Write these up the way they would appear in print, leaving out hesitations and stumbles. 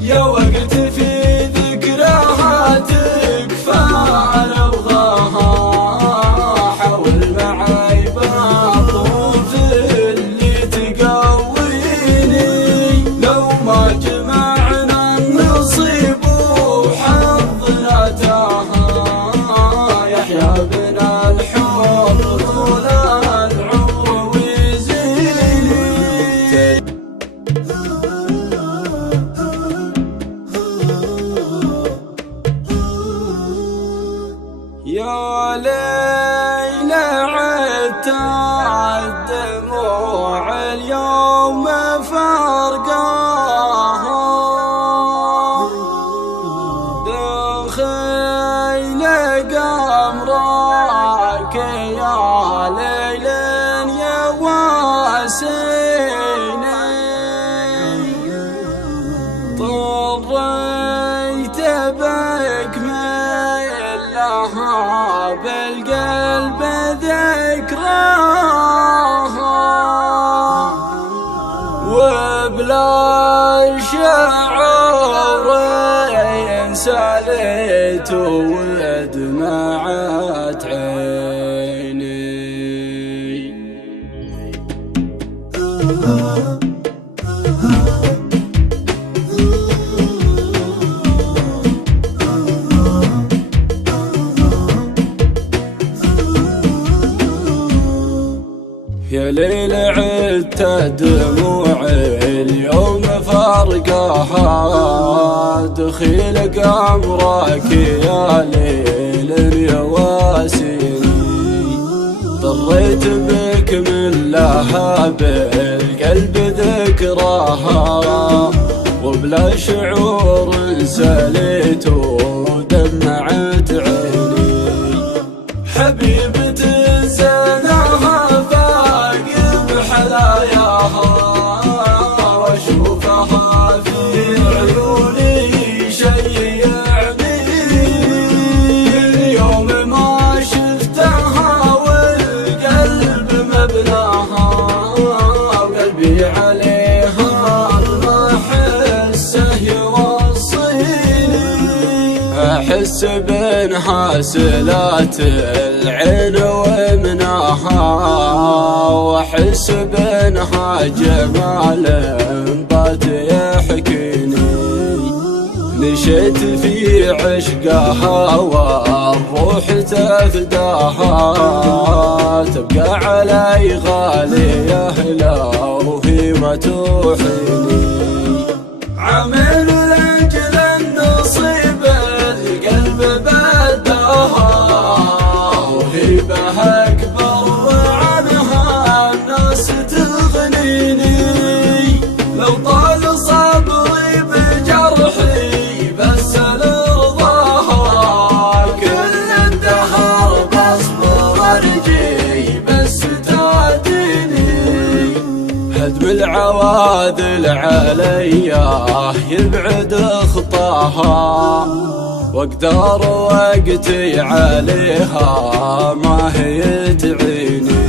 يا وقت في ذكرها تكفى نبغاها، حاول معاي بالطوف اللي تقويني، لو ما جمعنا النصيب وحظنا تاها، يحيى بنا الحب طول العمر ويزيني. يا ليلى عدت الدموع اليوم فرقاها، دخيل قمرك يا ليل يا واسيني، طريت بك بالقلب ذكراها، وبلا شعور سالت ودمعت عيني. يا ليل عدت دموعي اليوم فرقاها، دخيل قمرك يا ليل يا واسيني، ضريت بك من لهب القلب ذكراها، وبلا شعور سالت ودمعت عيني. حبيبة زناها حلاياها، واشوفها في عيوني شي يعنيني، اليوم ما شفتها والقلب مبلاها، وقلبي عليها ما احسه يوصيني، احس بانحاسلات العين ومناها، واحس بانها جمال بات يحكيني، نشيت في عشقها والروح تفداها، تبقى علي غالية لو هي ما توحيني، عمل لاجل النصيب القلب بداها، وهي بها اكبر عنها الناس تغنيني، لو طال صبري بجرحي بس لرضاها، كل الدهر بصبر ارجي بس تعديني، هدم العواذل عليا يبعد خطاها، واقدر وقتي عليها ما هي تعيني،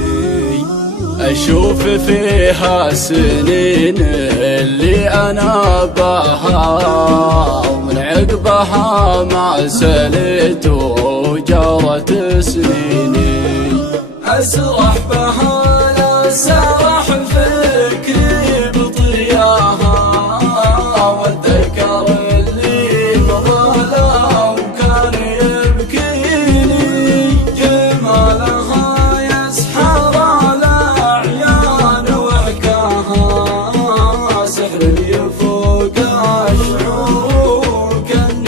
اشوف فيها سنين اللي انا باها، ومن عقبها ما سليت وجرت سنيني، اسرح بها لا سرح فكري بطياها، واتذكر اللي مضى وكان يبكيني، جمالها يسحر الاعيان وحكاها، سحر يفوق الشعور كان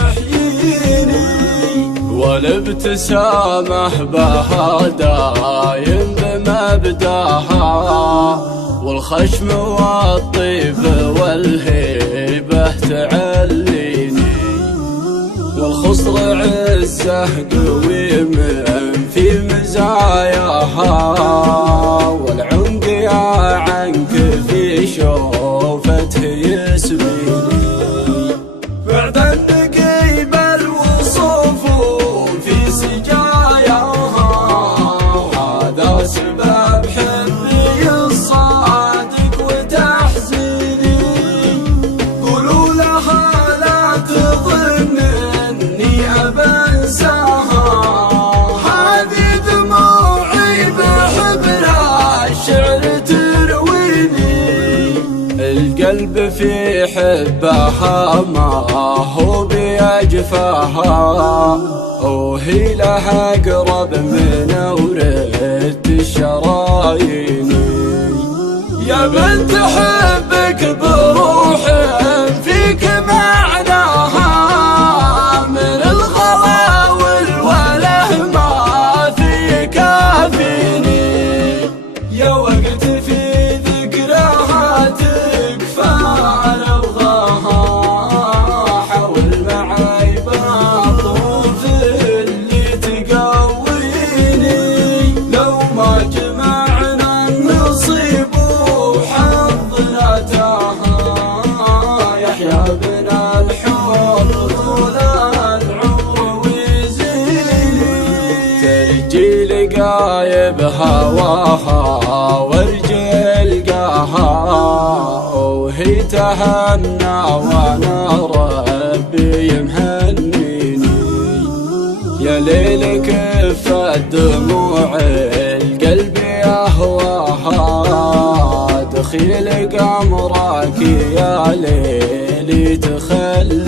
يحييني، والابتسامة بها دايم بمبداها، والخشم والطيف والهيبة تعليني، والخصر عزه قويم في مزاياها، والعنق يا عنك في شوفته يسبيني، بعد النقيب الوصوف في سجاياها، وهذا سبب حبي الصادق وتحزيني، قولوا لها في حبها ما هو بيجفاها، وهي لها أقرب من ورد الشرايين. يا بنت حبك بروح فيك معناها، من الغلا والوله ما في كافيني. يا وقت في ذكرها تكفى على وغاها، حاول معاي بالظروف اللي تقويني. لو ما جمعنا النصيب وحظنا تاها، يحيى بنا الحور طول العمر ويزيني. ترجي لقايب هواها وارجع القاها، وهي تهنى وانا ربي يمهنيني. يا ليل كفت دموع القلب يهواها، دخيل قمرك يا ليلي تخلى